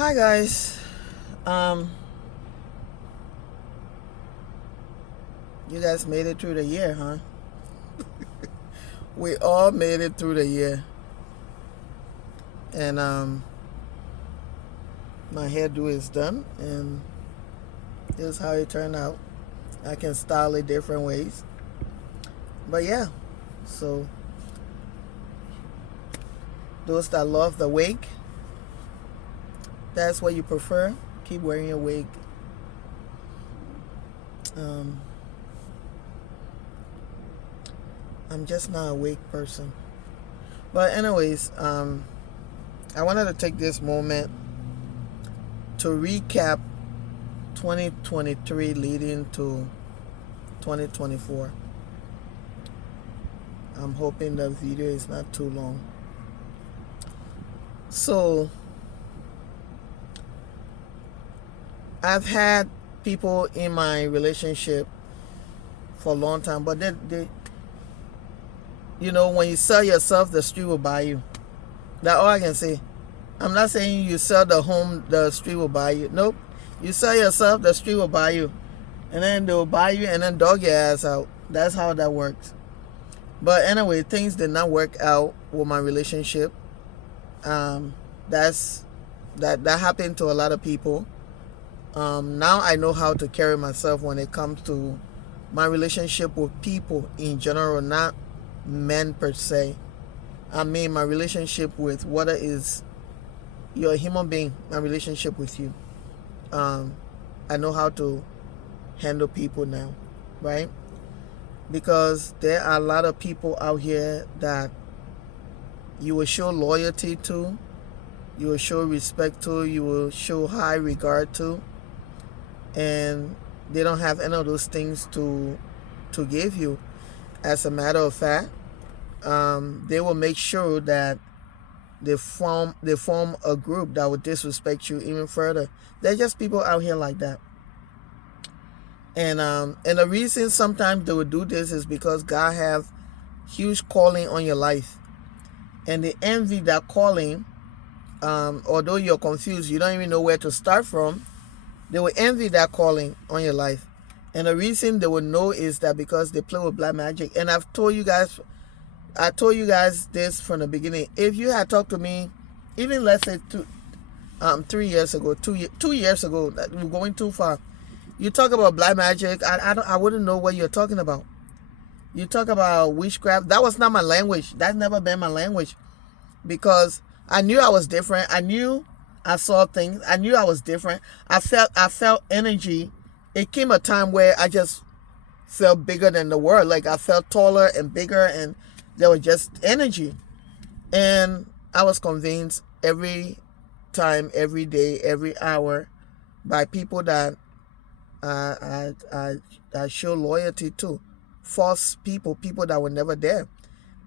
Hi guys. Um you guys made it through the year, huh? We all made it through the year. And my hairdo is done and here's how it turned out. I can style it different ways. But yeah. So those that love the wig, that's what you prefer. Keep wearing your wig. Um I'm just not a wig person. But anyways, I wanted to take this moment to recap 2023 leading to 2024. I'm hoping the video is not too long. So, I've had people in my relationship for a long time, but when you sell yourself, the street will buy you. That's all I can say. I'm not saying you sell the home, the street will buy you. Nope. You sell yourself, the street will buy you. And then they will buy you and then dog your ass out. That's how that works. But anyway, things did not work out with my relationship. That's that happened to a lot of people. Now I know how to carry myself when it comes to my relationship with people in general, not men per se. I mean my relationship with what is you're a human being, my relationship with you. I know how to handle people now, right? Because there are a lot of people out here that you will show loyalty to, you will show respect to, you will show high regard to, and they don't have any of those things to give you. As a matter of fact, they will make sure that they form a group that would disrespect you even further. There's just people out here like that. And the reason sometimes they would do this is because God have huge calling on your life, and they envy that calling. Although you're confused, you don't even know where to start from, they will envy that calling on your life. And the reason they will know is that because they play with black magic. And I told you guys this from the beginning. If you had talked to me, even let's say 3 years ago, 2 years ago, that we're going too far. You talk about black magic, I wouldn't know what you're talking about. You talk about witchcraft, that was not my language. That's never been my language, because I knew I was different. I knew I saw things. I knew I was different. I felt energy. It came a time where I just felt bigger than the world. Like I felt taller and bigger, and there was just energy. And I was convinced every time, every day, every hour, by people that I show loyalty to. False people that were never there.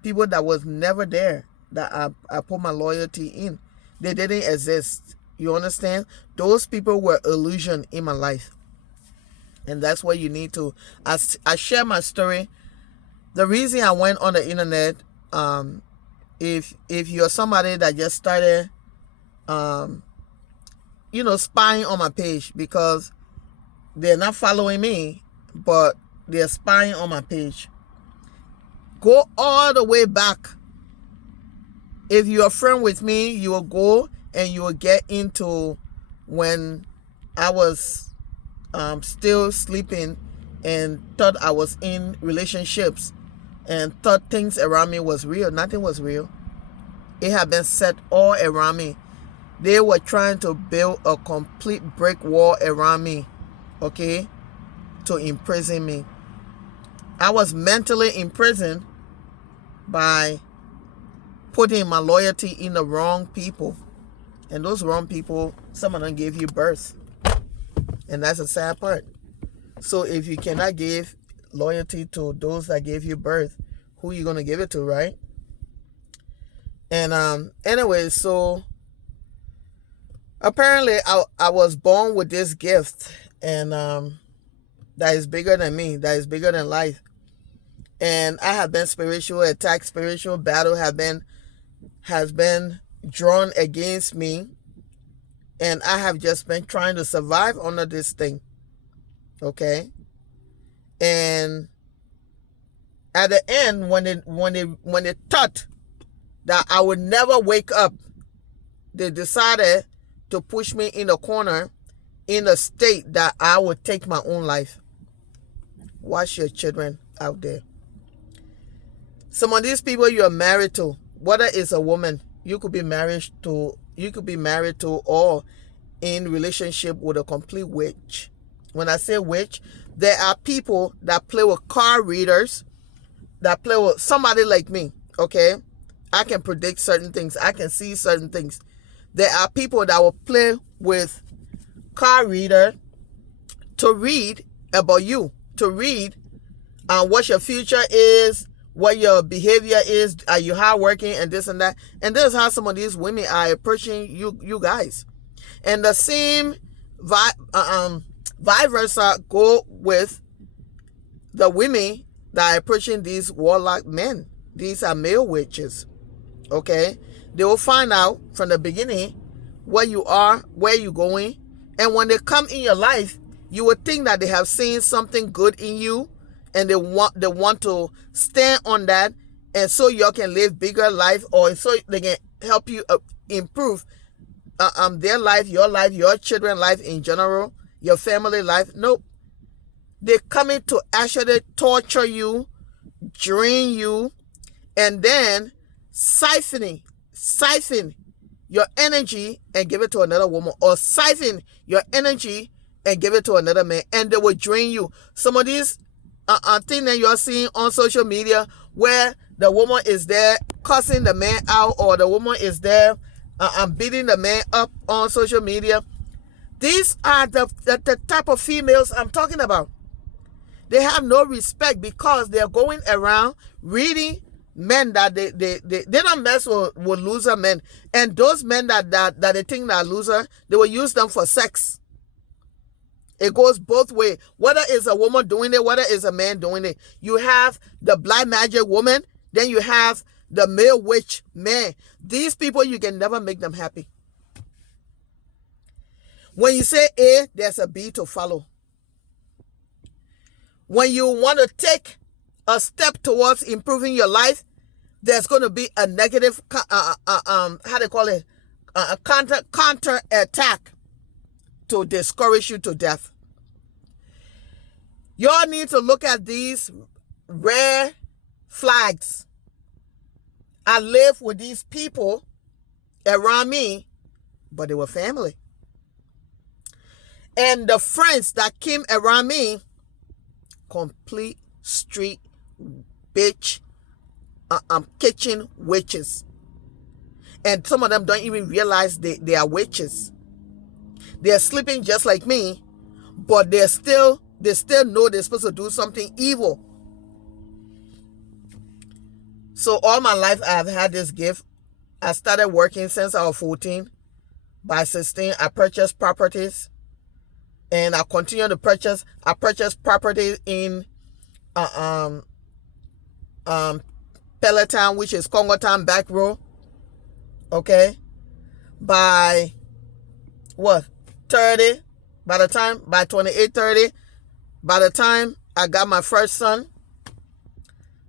People that was never there, that I put my loyalty in. They didn't exist. You understand? Those people were illusion in my life. And that's what you need to. I share my story. The reason I went on the internet, if you're somebody that just started, spying on my page, because they're not following me, but they're spying on my page, go all the way back. If you're a friend with me, you will go and you will get into when I was still sleeping and thought I was in relationships and thought things around me was real. Nothing was real. It had been set all around me. They were trying to build a complete brick wall around me, okay, to imprison me. I was mentally imprisoned by putting my loyalty in the wrong people. And those wrong people, some of them gave you birth. And that's the sad part. So if you cannot give loyalty to those that gave you birth, who are you going to give it to, right? And anyway, so apparently I was born with this gift, and that is bigger than me, that is bigger than life. And I have been spiritual attack, spiritual battle has been drawn against me And I have just been trying to survive under this thing. Okay? And at the end, when they thought that I would never wake up, they decided to push me in a corner in a state that I would take my own life. Watch your children out there. Some of these people you are married to, whether it's a woman, you could be married to or in relationship with a complete witch. When I say witch, there are people that play with card readers, that play with somebody like me, okay? I can predict certain things. I can see certain things. There are people that will play with card reader to read about you, to read what your future is, what your behavior is, are you hardworking, and this and that. And this is how some of these women are approaching you guys. And the same vice versa go with the women that are approaching these warlock men. These are male witches. Okay? They will find out from the beginning where you are, where you're going. And when they come in your life, you would think that they have seen something good in you, and they want to stand on that, and so you can live bigger life, or so they can help you improve their life, your children's life in general, your family life. Nope. They're coming to actually torture you, drain you, and then siphon your energy and give it to another woman, or siphon your energy and give it to another man, and they will drain you. Some of these thing that you're seeing on social media, where the woman is there cussing the man out, or the woman is there beating the man up on social media. These are the type of females I'm talking about. They have no respect because they're going around reading men that they don't mess with loser men. And those men that they think are loser, they will use them for sex. It goes both ways. Whether it's a woman doing it, whether it's a man doing it. You have the black magic woman, then you have the male witch man. These people, you can never make them happy. When you say A, there's a B to follow. When you want to take a step towards improving your life, there's going to be a negative, a counter attack to discourage you to death. Y'all need to look at these rare flags. I live with these people around me, but they were family. And the friends that came around me, complete street bitch, kitchen witches. And some of them don't even realize they are witches. They're sleeping just like me, but they still know they're supposed to do something evil. So all my life I've had this gift. I started working since I was 14. By 16, I purchased properties. And I continue to purchase. I purchased property in Peloton, which is Congo Town back row. Okay. By 30? By 28-30, by the time I got my first son,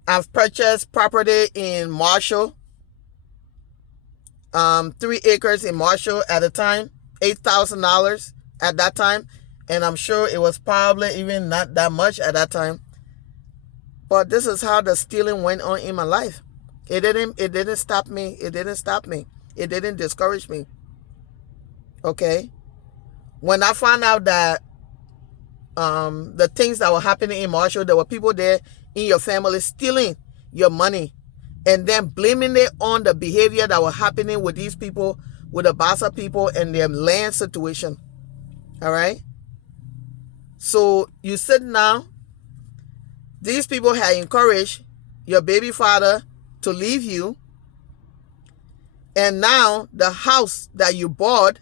I've purchased property in Marshall. 3 acres in Marshall at the time, $8,000 at that time. And I'm sure it was probably even not that much at that time. But this is how the stealing went on in my life. It didn't stop me. It didn't stop me. It didn't discourage me. Okay? When I found out that the things that were happening in Marshall, there were people there in your family stealing your money and then blaming it on the behavior that was happening with these people, with the Bassa people and their land situation. All right? So you sit now, these people had encouraged your baby father to leave you, and now the house that you bought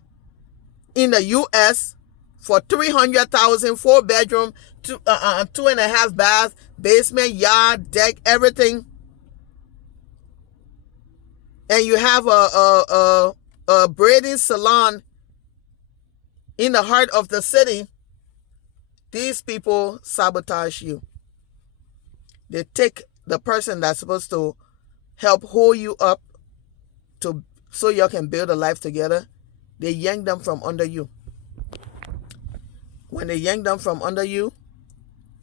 in the U.S. for $300,000, 4-bedroom, 2.5 bath, basement, yard, deck, everything, and you have a braiding salon in the heart of the city, these people sabotage you. They take the person that's supposed to help hold you up so you can build a life together. They yank them from under you. When they yank them from under you,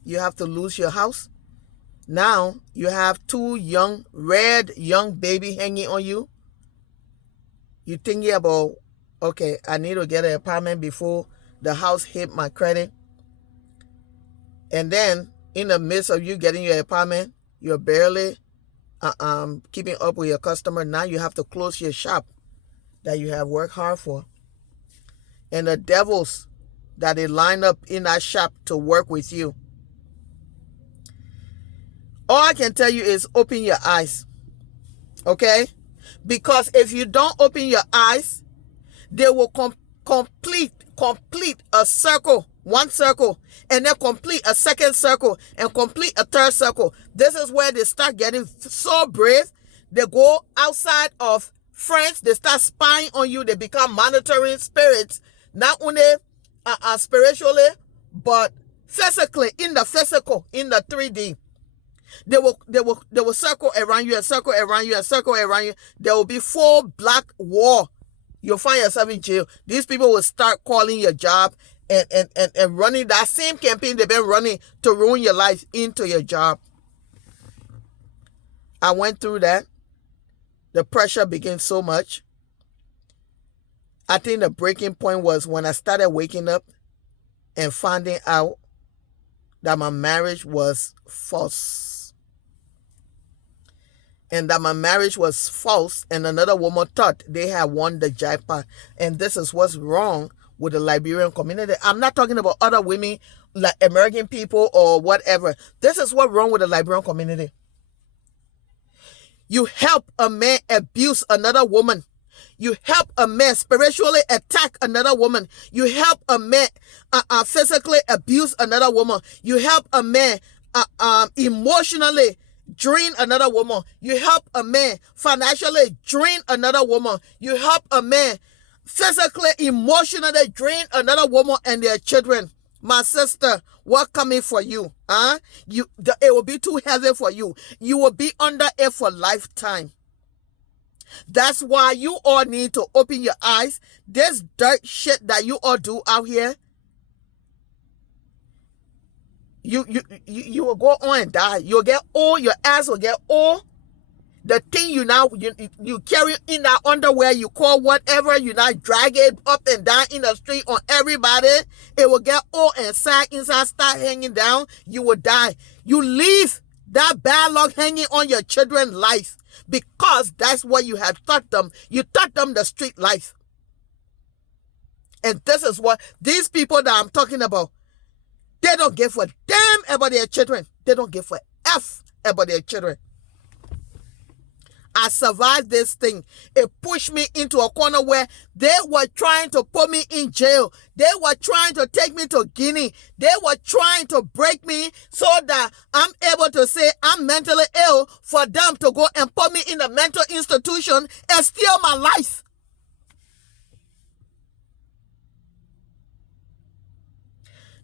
you have to lose your house. Now you have two young baby hanging on you. You thinking about, okay, I need to get an apartment before the house hit my credit. And then in the midst of you getting your apartment, you're barely keeping up with your customer. Now you have to close your shop that you have worked hard for. And the devils that they line up in that shop to work with you. All I can tell you is open your eyes. Okay? Because if you don't open your eyes, they will complete a circle, one circle, and then complete a second circle, and complete a third circle. This is where they start getting so brave. They go outside of friends. They start spying on you. They become monitoring spirits, not only spiritually, but physically, in the 3D. They will circle around you and circle around you and circle around you. There will be 4 black wall. You'll find yourself in jail. These people will start calling your job and running that same campaign they've been running to ruin your life into your job. I went through that. The pressure became so much. I think the breaking point was when I started waking up and finding out that my marriage was false. And that my marriage was false, and another woman thought they had won the jackpot. And this is what's wrong with the Liberian community. I'm not talking about other women, like American people or whatever. This is what's wrong with the Liberian community. You help a man abuse another woman. You help a man spiritually attack another woman. You help a man physically abuse another woman. You help a man emotionally drain another woman. You help a man financially drain another woman. You help a man physically, emotionally drain another woman and their children. My sister, what coming for you? It will be too heavy for you. You will be under it for lifetime. That's why you all need to open your eyes. This dirt shit that you all do out here, you will go on and die. You'll get old. Your ass will get old. The thing you carry in that underwear, you call whatever, you now drag it up and down in the street on everybody. It will get old and sag inside, start hanging down. You will die. You leave that bad luck hanging on your children's life because that's what you have taught them. You taught them the street life. And this is what these people that I'm talking about, they don't give a damn about their children. They don't give a F about their children. I survived this thing. It pushed me into a corner where they were trying to put me in jail. They were trying to take me to Guinea. They were trying to break me so that I'm able to say I'm mentally ill for them to go and put me in a mental institution and steal my life.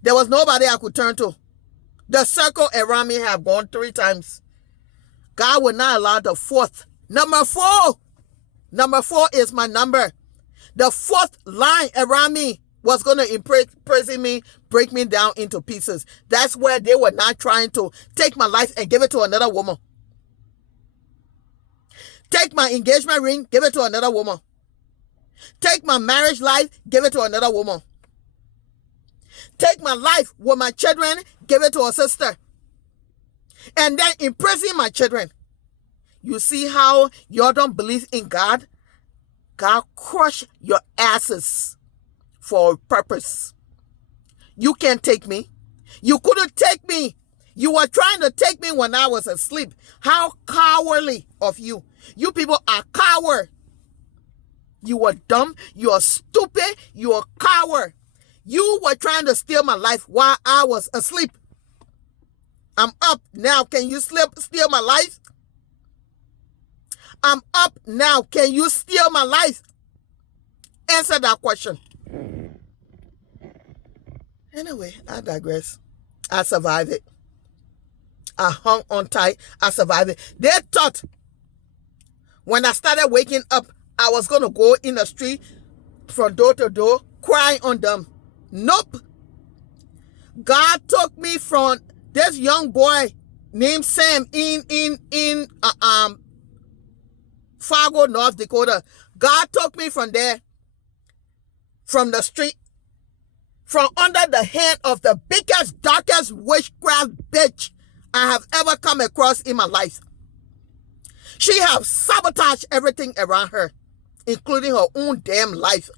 There was nobody I could turn to. The circle around me have gone 3 times. God will not allow the 4th. Number 4. Number 4 is my number. The 4th line around me was going to imprison me, break me down into pieces. That's where they were not trying to take my life and give it to another woman. Take my engagement ring, give it to another woman. Take my marriage life, give it to another woman. Take my life with my children, give it to a sister. And then imprison my children. You see how you don't believe in God? God crushed your asses for a purpose. You can't take me. You couldn't take me. You were trying to take me when I was asleep. How cowardly of you. You people are coward. You were dumb. You are stupid. You are coward. You were trying to steal my life while I was asleep. I'm up now. Can you steal my life? I'm up now. Can you steal my life? Answer that question. Anyway, I digress. I survived it. I hung on tight. I survived it. They thought when I started waking up, I was going to go in the street from door to door crying on them. Nope. God took me from this young boy named Sam in Fargo, North Dakota. God took me from there, from the street, from under the hand of the biggest, darkest witchcraft bitch I have ever come across in my life. She have sabotaged everything around her, including her own damn life.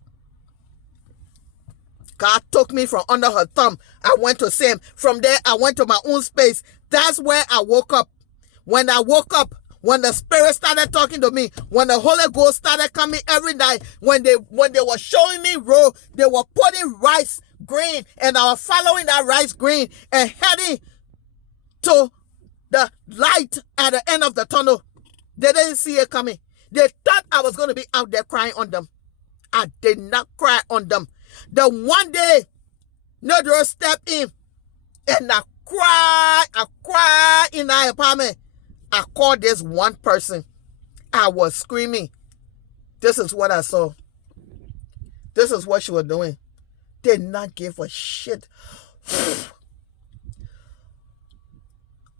God took me from under her thumb. I went to Sam. From there, I went to my own space. That's where I woke up. When I woke up, when the Spirit started talking to me, when the Holy Ghost started coming every night, when they were showing me road, they were putting rice green, and I was following that rice green and heading to the light at the end of the tunnel. They didn't see it coming. They thought I was going to be out there crying on them. I did not cry on them. The one day, Nodro stepped in, and I cried in our apartment. I called this one person. I was screaming. This is what I saw. This is what she was doing. Did not give a shit.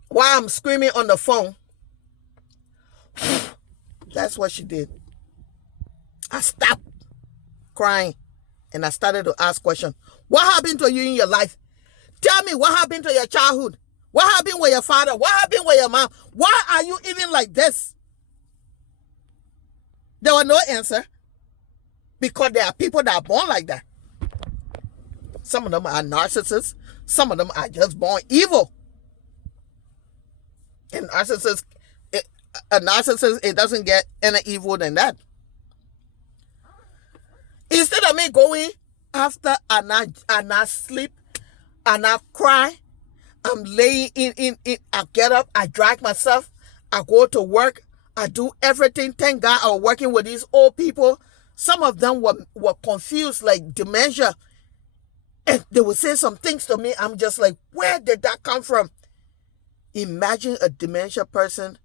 While I'm screaming on the phone, that's what she did. I stopped crying and I started to ask questions. What happened to you in your life? Tell me what happened to your childhood. What happened with your father? What happened with your mom? Why are you even like this? There was no answer. Because there are people that are born like that. Some of them are narcissists. Some of them are just born evil. And a narcissist, it doesn't get any evil than that. Instead of me going after and I sleep and I cry, I'm laying in, I get up, I drag myself, I go to work, I do everything. Thank God I was working with these old people. Some of them were confused, like dementia. And they would say some things to me. I'm just like, where did that come from? Imagine a dementia person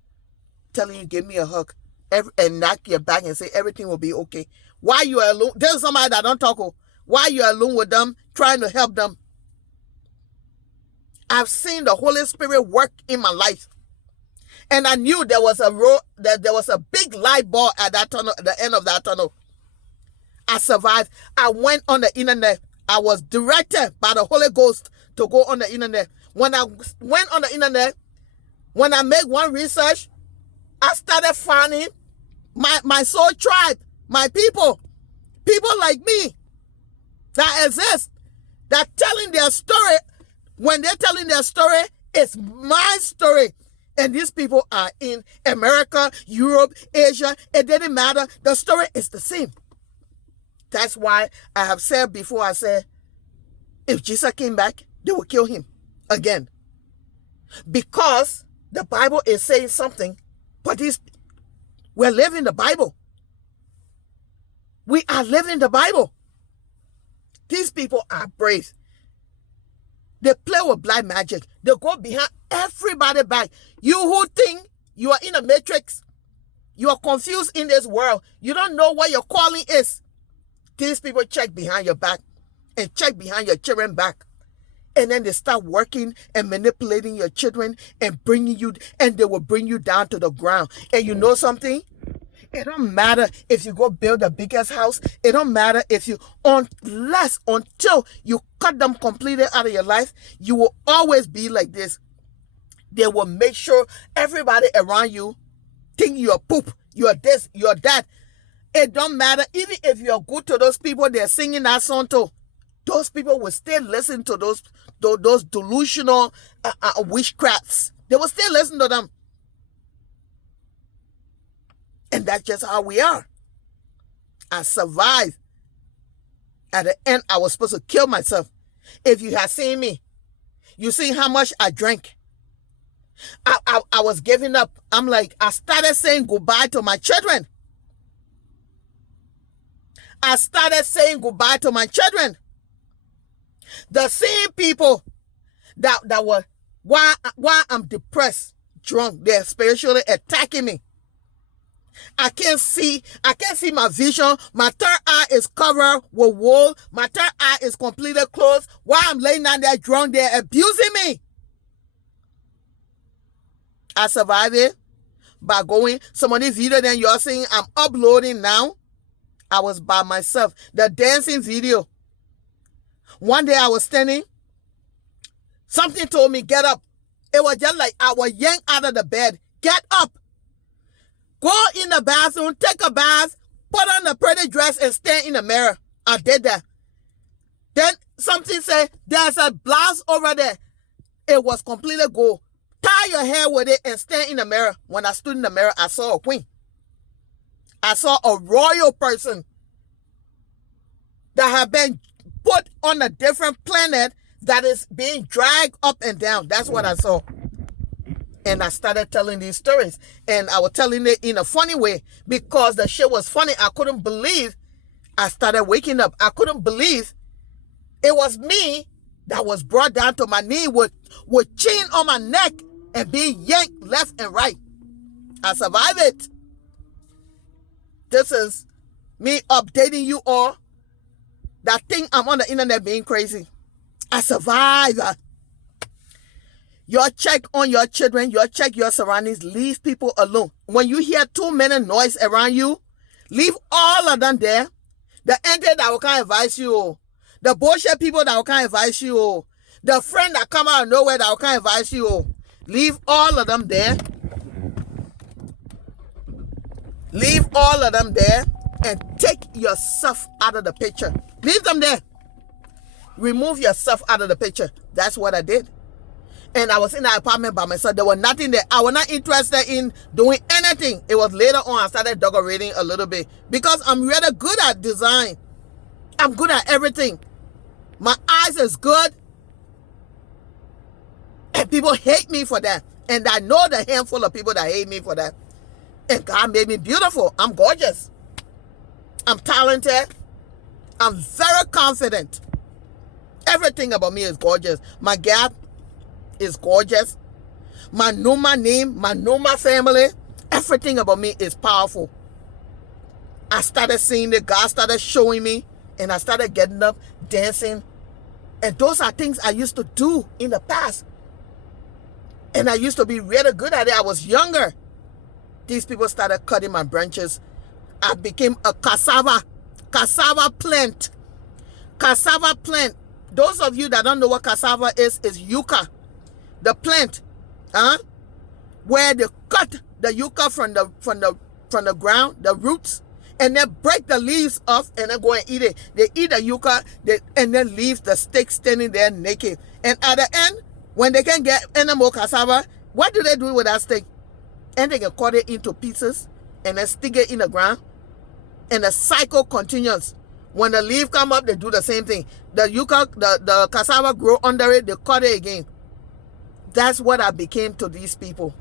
telling you, give me a hug, and knock your back and say everything will be okay. Why you are alone? There's somebody that don't talk. Why you are alone with them, trying to help them? I've seen the Holy Spirit work in my life. And I knew there was a road, that there was a big light bulb at that tunnel, at the end of that tunnel. I survived. I went on the internet. I was directed by the Holy Ghost to go on the internet. When I went on the internet, when I made one research, I started finding my soul tribe, my people like me that exist, that telling their story. When they're telling their story, it's my story. And these people are in America, Europe, Asia. It didn't matter. The story is the same. That's why I have said before, I said, if Jesus came back, they will kill him again. Because the Bible is saying something, but we're living the Bible. We are living the Bible. These people are brave. They play with black magic. They go behind everybody back. You who think you are in a matrix, you are confused in this world. You don't know what your calling is. These people check behind your back and check behind your children back. And then they start working and manipulating your children and bringing you, and they will bring you down to the ground. And you know something? It don't matter if you go build the biggest house. It don't matter if you, until you cut them completely out of your life, you will always be like this. They will make sure everybody around you think you're poop, you're this, you're that. It don't matter. Even if you're good to those people they're singing that song to, those people will still listen to those delusional witchcrafts. They will still listen to them. And that's just how we are. I survived. At the end, I was supposed to kill myself. If you had seen me, you see how much I drank. I was giving up. I'm like, I started saying goodbye to my children. I started saying goodbye to my children. The same people that were why I'm depressed, drunk, they're spiritually attacking me. I can't see my vision. My third eye is covered with wool. My third eye is completely closed. While I'm laying down there drunk, they're abusing me. I survived it by going. Some of the video that you're seeing I'm uploading now, I was by myself. The dancing video. One day I was standing. Something told me, get up. It was just like I was yanked out of the bed. Get up. Go in the bathroom, take a bath, put on a pretty dress and stand in the mirror. I did that. Then something said, there's a blouse over there. It was completely gold. Tie your hair with it and stand in the mirror. When I stood in the mirror, I saw a queen. I saw a royal person that had been put on a different planet that is being dragged up and down. That's what I saw. And I started telling these stories. And I was telling it in a funny way because the shit was funny. I couldn't believe I started waking up. I couldn't believe it was me that was brought down to my knee with chain on my neck and being yanked left and right. I survived it. This is me updating you all that think I'm on the internet being crazy. I survived. Your check on your children, your check your surroundings, leave people alone. When you hear too many noise around you, leave all of them there. The entity that will come advise you, the bullshit people that will come advise you, the friend that come out of nowhere that will come advise you, leave all of them there. Leave all of them there and take yourself out of the picture. Leave them there. Remove yourself out of the picture. That's what I did. And I was in the apartment by myself. There was nothing there. I was not interested in doing anything. It was later on I started decorating a little bit because I'm really good at design. I'm good at everything. My eyes is good. And people hate me for that. And I know the handful of people that hate me for that. And God made me beautiful. I'm gorgeous. I'm talented. I'm very confident. Everything about me is gorgeous. My gap is gorgeous. My Numa name, my Numa family, everything about me is powerful. I started seeing it. God started showing me. And I started getting up, dancing. And those are things I used to do in the past. And I used to be really good at it. I was younger. These people started cutting my branches. I became a cassava plant. Cassava plant. Those of you that don't know what cassava is yucca. The plant, where they cut the yucca from the ground, the roots, and then break the leaves off and then go and eat it. They eat the yucca and then leave the stick standing there naked. And at the end, when they can't get any more cassava, what do they do with that stick? And they can cut it into pieces and then stick it in the ground. And the cycle continues. When the leaf come up, they do the same thing. The yucca, the cassava grow under it, they cut it again. That's what I became to these people.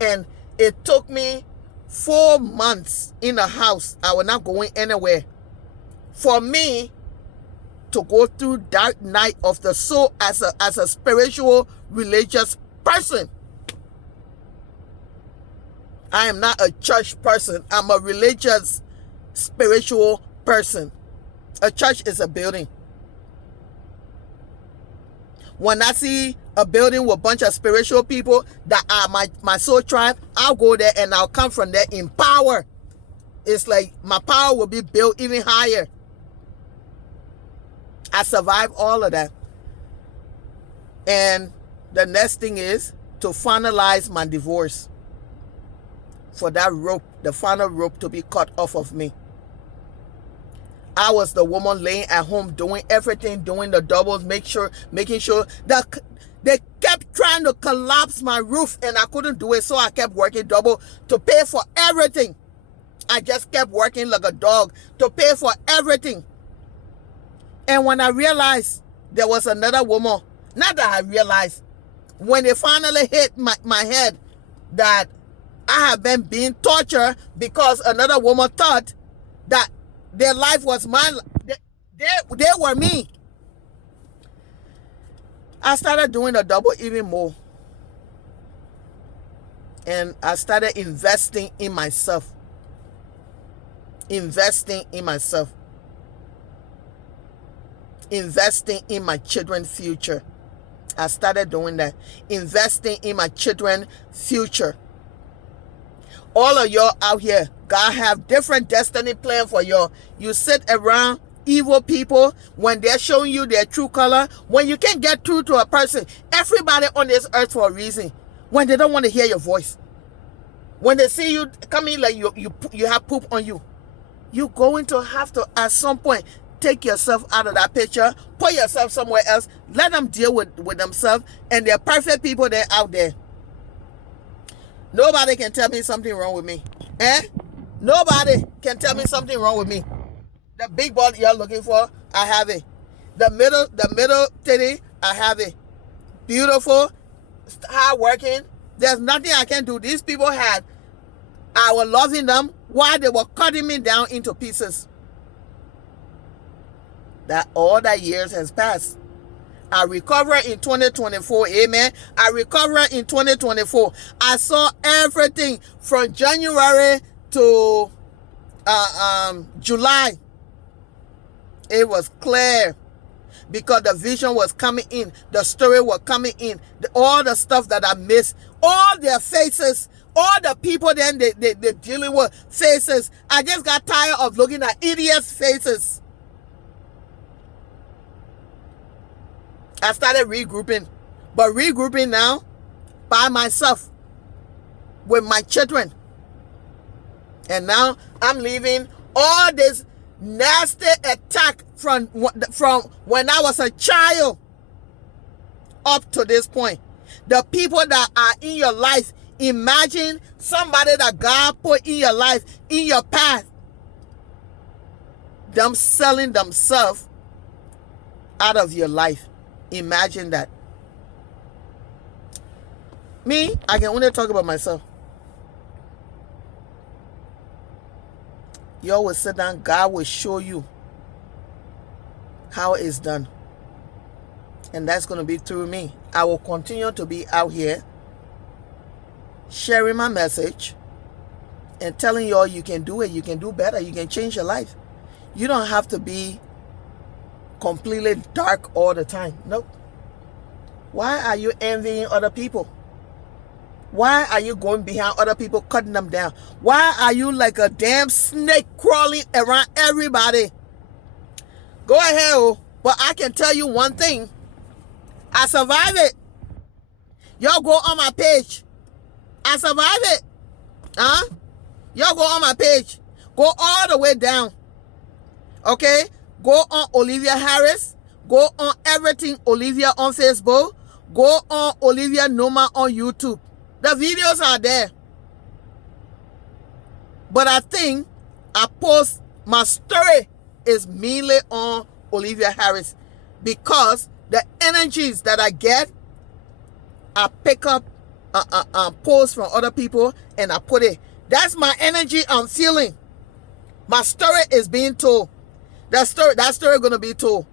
And it took me 4 months in the house. I was not going anywhere. For me to go through that night of the soul as a spiritual, religious person. I am not a church person. I'm a religious, spiritual person. A church is a building. When I see a building with a bunch of spiritual people that are my soul tribe, I'll go there and I'll come from there in power. It's like my power will be built even higher. I survived all of that. And the next thing is to finalize my divorce. For that rope, the final rope to be cut off of me. I was the woman laying at home doing everything, doing the doubles, making sure that they kept trying to collapse my roof and I couldn't do it, so I kept working double to pay for everything. I just kept working like a dog to pay for everything. And when I realized there was another woman, not that I realized, when it finally hit my head that I have been being tortured because another woman thought that their life was mine. They were me. I started doing the double even more. And I started investing in myself. Investing in myself. Investing in my children's future. I started doing that. Investing in my children's future. All of y'all out here, God have different destiny plan for y'all. You sit around evil people when they're showing you their true color. When you can't get through to a person, everybody on this earth for a reason. When they don't want to hear your voice. When they see you coming like you have poop on you. You're going to have to, at some point, take yourself out of that picture, put yourself somewhere else, let them deal with themselves, and they're perfect people they're out there. Nobody can tell me something wrong with me. Nobody can tell me something wrong with me. The big ball you're looking for, I have it. The middle titty, I have it. Beautiful, hard working. There's nothing I can do. These people I was loving them while they were cutting me down into pieces. That all that years has passed. I recovered in 2024. Amen. I recovered in 2024. I saw everything from January to July. It was clear because the vision was coming in. The story was coming in. All the stuff that I missed. All their faces. All the people then they dealing with faces. I just got tired of looking at idiots' faces. I started regrouping. But regrouping now by myself. With my children. And now I'm leaving all this nasty attack from when I was a child up to this point. The people that are in your life, imagine somebody that God put in your life, in your path, them selling themselves out of your life. Imagine that. Me, I can only talk about myself. You always sit down, God will show you how it's done. And that's going to be through me. I will continue to be out here sharing my message and telling y'all you can do it, you can do better, you can change your life. You don't have to be completely dark all the time. Nope. Why are you envying other people? Why are you going behind other people, cutting them down? Why are you like a damn snake crawling around everybody? Go ahead, but I can tell you one thing. I survived it. Y'all go on my page. I survived it. Y'all go on my page. Go all the way down. Okay? Go on Olivia Harris. Go on everything Olivia on Facebook. Go on Olivia Noma on YouTube. The videos are there. But I think I post my story is mainly on Olivia Harris because the energies that I get, I pick up posts from other people and I put it. That's my energy I'm feeling. My story is being told. That story going to be told.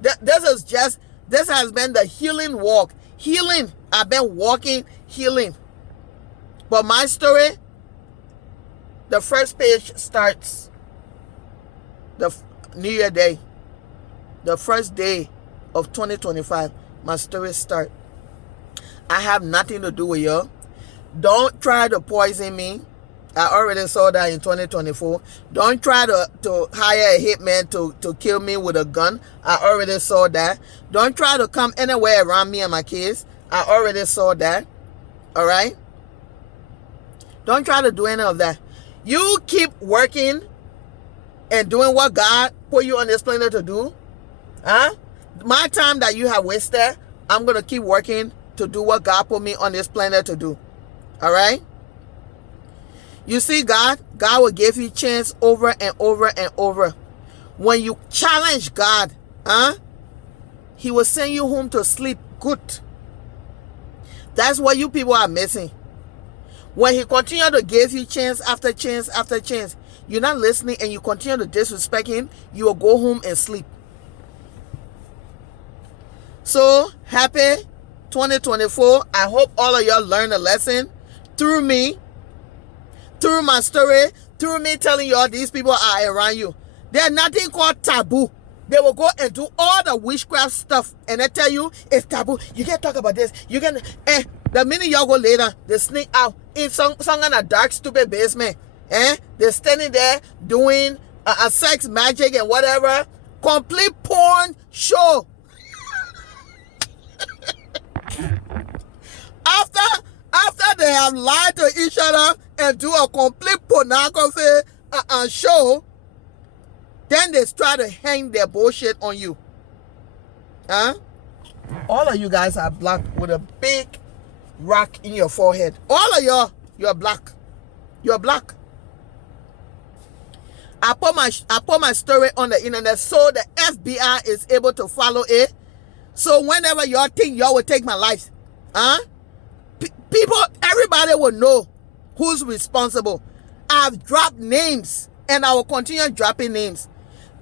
This has been the healing walk. Healing. I've been walking, healing. But my story, the first page starts the New Year Day. The first day of 2025, my story starts. I have nothing to do with you. Don't try to poison me. I already saw that in 2024. Don't try to hire a hitman to kill me with a gun. I already saw that. Don't try to come anywhere around me and my kids. I already saw that. All right? Don't try to do any of that. You keep working and doing what God put you on this planet to do. My time that you have wasted, I'm going to keep working to do what God put me on this planet to do. All right? You see, God will give you chance over and over and over. When you challenge God, He will send you home to sleep good. That's what you people are missing. When He continue to give you chance after chance after chance, you're not listening and you continue to disrespect Him, you will go home and sleep. So happy 2024. I hope all of y'all learned a lesson through me, through my story, through me telling y'all these people are around you. There's nothing called taboo. They will go and do all the witchcraft stuff and they tell you it's taboo. You can't talk about this. You can, and the minute y'all go later, they sneak out in some kind of dark, stupid basement. They're standing there doing a sex magic and whatever. Complete porn show. After they have lied to each other and do a complete pornography show, then they try to hang their bullshit on you. All of you guys are black with a big rock in your forehead. All of y'all, you're black. You're black. I put my story on the internet so the FBI is able to follow it. So whenever y'all think y'all will take my life, people, everybody will know who's responsible. I've dropped names and I will continue dropping names.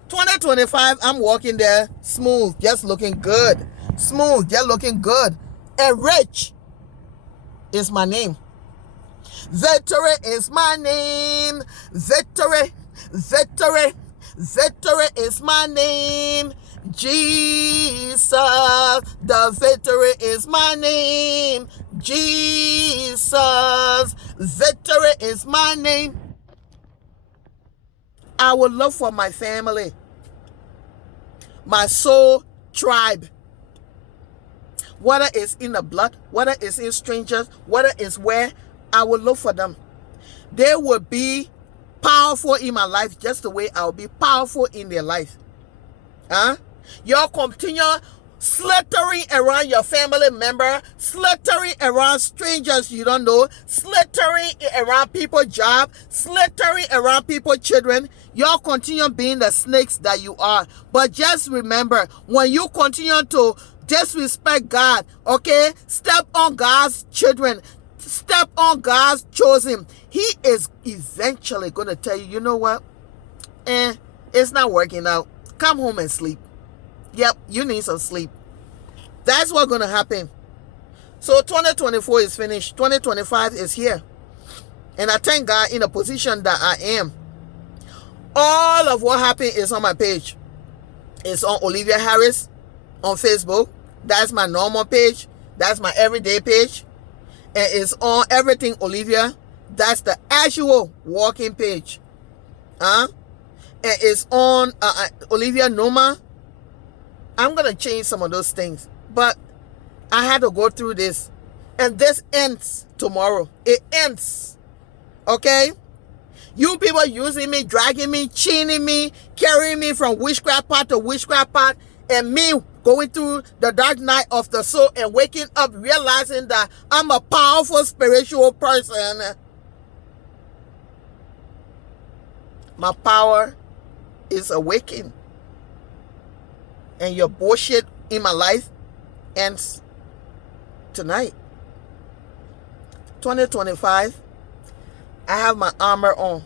2025, I'm walking there smooth, just looking good. Smooth, just looking good. And rich is my name. Victory is my name. Victory, victory, victory is my name. Jesus, the victory is my name. Jesus, victory is my name. I will look for my family, my soul tribe. Whether it's in the blood, whether it's in strangers, whether it's where, I will look for them. They will be powerful in my life just the way I'll be powerful in their life. Y'all continue slittering around your family member, slittering around strangers you don't know, slittering around people's job, slittering around people's children. Y'all continue being the snakes that you are. But just remember, when you continue to disrespect God, okay, step on God's children, step on God's chosen, He is eventually going to tell you, you know what? It's not working out. Come home and sleep. Yep, you need some sleep. That's what's going to happen. So 2024 is finished. 2025 is here. And I thank God in the position that I am. All of what happened is on my page. It's on Olivia Harris on Facebook. That's my normal page. That's my everyday page. And it's on Everything Olivia. That's the actual walking page. And it's on Olivia Noma. I'm going to change some of those things. But I had to go through this. And this ends tomorrow. It ends. Okay? You people using me, dragging me, chaining me, carrying me from witchcraft part to witchcraft part, and me going through the dark night of the soul and waking up realizing that I'm a powerful spiritual person. My power is awakened. And your bullshit in my life ends tonight. 2025, I have my armor on.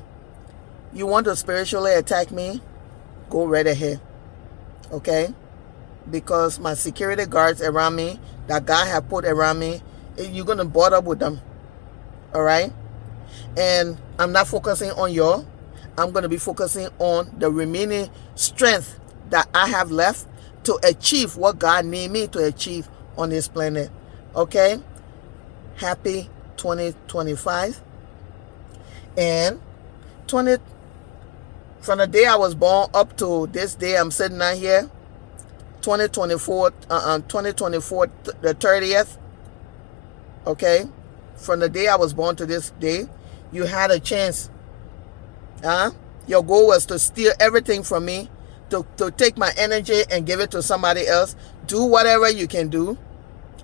You want to spiritually attack me? Go right ahead. Okay? Because my security guards around me, that God have put around me, you're going to bother with them. Alright? And I'm not focusing on y'all. I'm going to be focusing on the remaining strength that I have left to achieve what God need me to achieve on this planet. Okay? Happy 2025. And from the day I was born up to this day I'm sitting out here, 2024, the 30th. Okay? From the day I was born to this day, you had a chance. Your goal was to steal everything from me, to take my energy and give it to somebody else. Do whatever you can do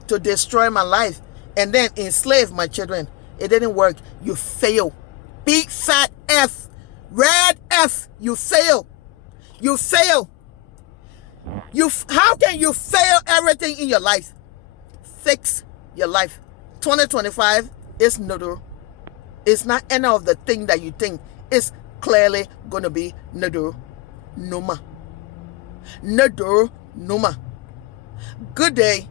to destroy my life and then enslave my children. It didn't work. You fail. Big fat F. Red F. You fail. You fail. How can you fail everything in your life? Fix your life. 2025 is noodle. It's not any of the thing that you think. It's clearly going to be noodle. Numa. Noodle. Numa. Good day.